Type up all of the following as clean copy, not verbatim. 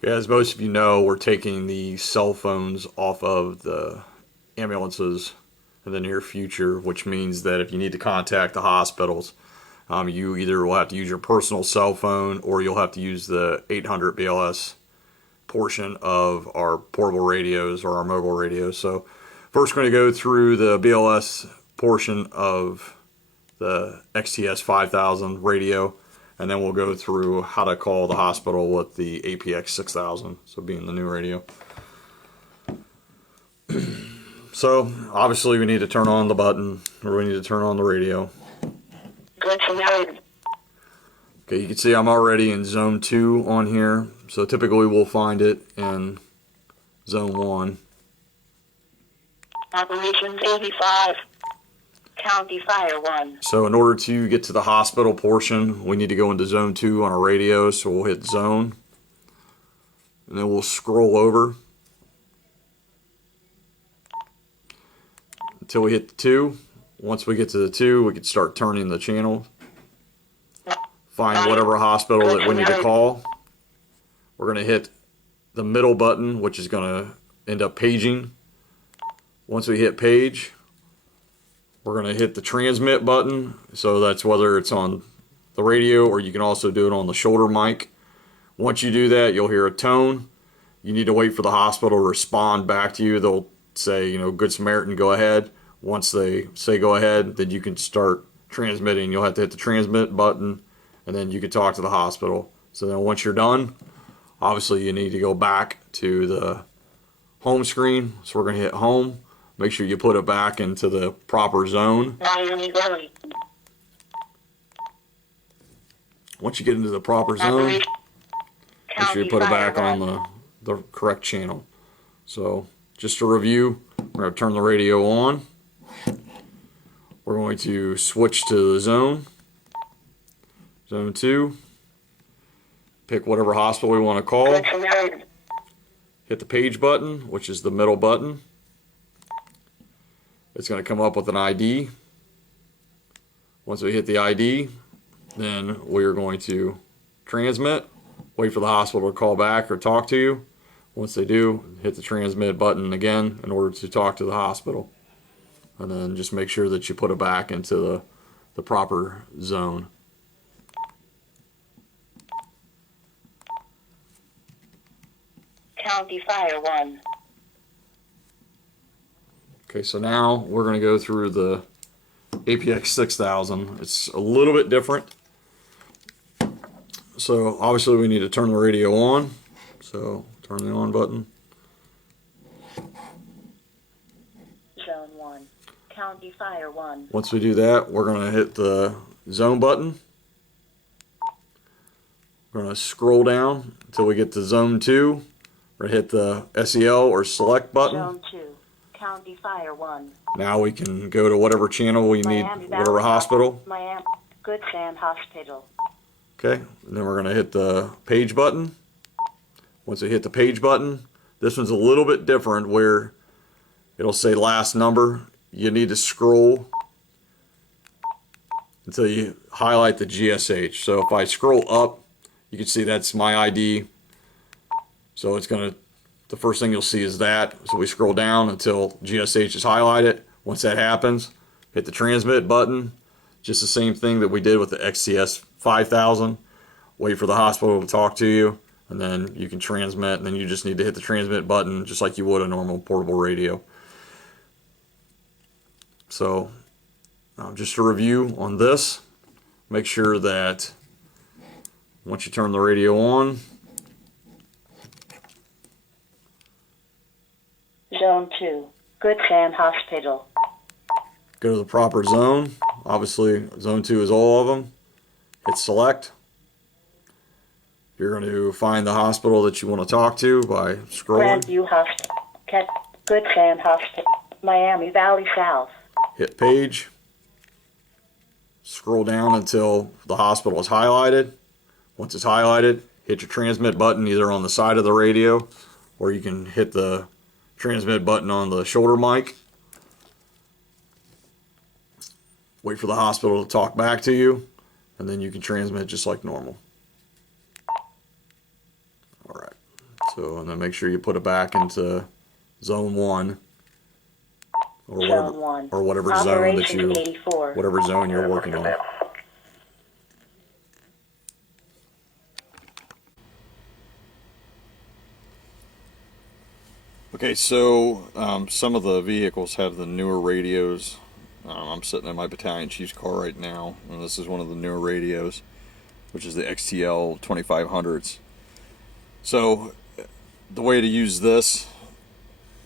Yeah, as most of you know, we're taking the cell phones off of the ambulances in the near future, which means that if you need to contact the hospitals, you either will have to use your personal cell phone or you'll have to use the 800 BLS portion of our portable radios or our mobile radios. So first we're going to go through the BLS portion of the XTS 5000 radio, and then we'll go through how to call the hospital with the APX 6000, so being the new radio. So obviously we need to turn on the button, or we need to turn on the radio. Okay, you can see I'm already in zone 2 on here, so typically we'll find it in zone 1. Operations 85, County Fire 1. So in order to get to the hospital portion, we need to go into zone 2 on our radio, so we'll hit zone, and then we'll scroll over until we hit the 2. Once we get to the 2, we can start turning the channel. Find whatever hospital that we need to call. We're going to hit the middle button, which is going to end up paging. Once we hit page, we're going to hit the transmit button. So that's whether it's on the radio or you can also do it on the shoulder mic. Once you do that, you'll hear a tone. You need to wait for the hospital to respond back to you. They'll say, Good Samaritan, go ahead. Once they say go ahead, then you can start transmitting. You'll have to hit the transmit button, and then you can talk to the hospital. So then once you're done, obviously you need to go back to the home screen. So we're going to hit home. Make sure you put it back into the proper zone. Once you get into the proper zone, make sure you put it back on the correct channel. So just to review, we're going to turn the radio on. We're going to switch to the zone. Zone 2. Pick whatever hospital we want to call. Hit the page button, which is the middle button. It's going to come up with an ID. Once we hit the ID, then we're going to transmit. Wait for the hospital to call back or talk to you. Once they do, hit the transmit button again in order to talk to the hospital. And then just make sure that you put it back into the proper zone. County Fire 1. Okay, so now we're going to go through the APX 6000. It's a little bit different. So obviously we need to turn the radio on. So turn the on button. Zone 1. County Fire 1. Once we do that, we're going to hit the zone button. We're going to scroll down until we get to zone 2. We're going to hit the SEL or select button. Zone 2. County Fire 1. Now we can go to whatever channel we need, whatever hospital. Miami Good Sam Hospital. Okay, and then we're going to hit the page button. Once we hit the page button, this one's a little bit different where it'll say last number. You need to scroll until you highlight the GSH. So if I scroll up, you can see that's my ID. So it's going to, the first thing you'll see is that. So we scroll down until GSH is highlighted. Once that happens, hit the transmit button. Just the same thing that we did with the XTS 5000. Wait for the hospital to talk to you, and then you can transmit, and then you just need to hit the transmit button just like you would a normal portable radio. So just a review on this, make sure that once you turn the radio on, Zone 2. Good Sam Hospital. go to the proper zone. Obviously, zone 2 is all of them. Hit select. You're going to find the hospital that you want to talk to by scrolling. Grandview Hospital. Good Sam Hospital. Miami Valley South. Hit page. Scroll down until the hospital is highlighted. Once it's highlighted, hit your transmit button either on the side of the radio, or you can hit the transmit button on the shoulder mic. Wait for the hospital to talk back to you, and then you can transmit just like normal. Alright, So, and then make sure you put it back into zone 1. Or Zone whatever, 1. or whatever zone that Operations 84. whatever zone you're working on. Okay, so some of the vehicles have the newer radios. I'm sitting in my battalion chief's car right now, and this is one of the newer radios, which is the XTL 2500s. So the way to use this,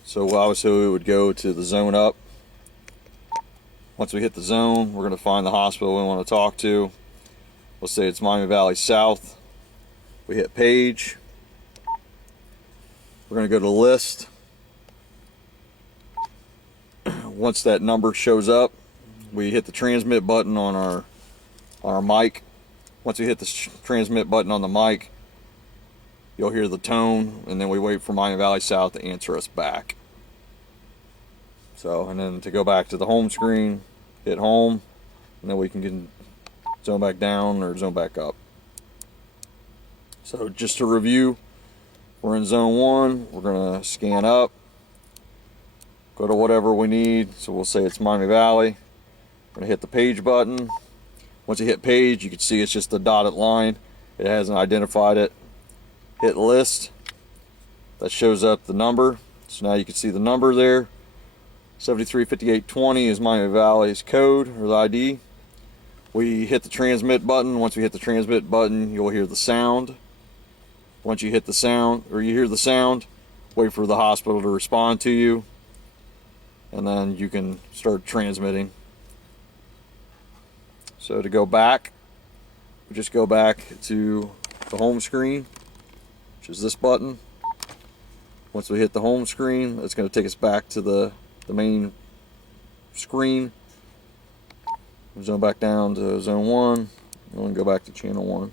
so obviously we would go to the zone up. Once we hit the zone, we're going to find the hospital we want to talk to. Let's say it's Miami Valley South. We hit page. We're going to go to list. Once that number shows up, we hit the transmit button on our mic. Once we hit the transmit button on the mic, you'll hear the tone, and then we wait for Miami Valley South to answer us back. So, and then to go back to the home screen, hit home, and then we can get zone back down or zone back up. So just to review, we're in zone 1, we're going to scan up, go to whatever we need, so we'll say it's Miami Valley. We're going to hit the page button. Once you hit page, you can see it's just a dotted line. It hasn't identified it. Hit list. That shows up the number. So now you can see the number there. 735820 is Miami Valley's code or the ID. We hit the transmit button. Once we hit the transmit button, you'll hear the sound. Once you hit the sound, or you hear the sound, wait for the hospital to respond to you, and then you can start transmitting. So to go back, we just go back to the home screen, which is this button. Once we hit the home screen, it's going to take us back to the main screen. Zone back down to zone 1, and then go back to channel 1.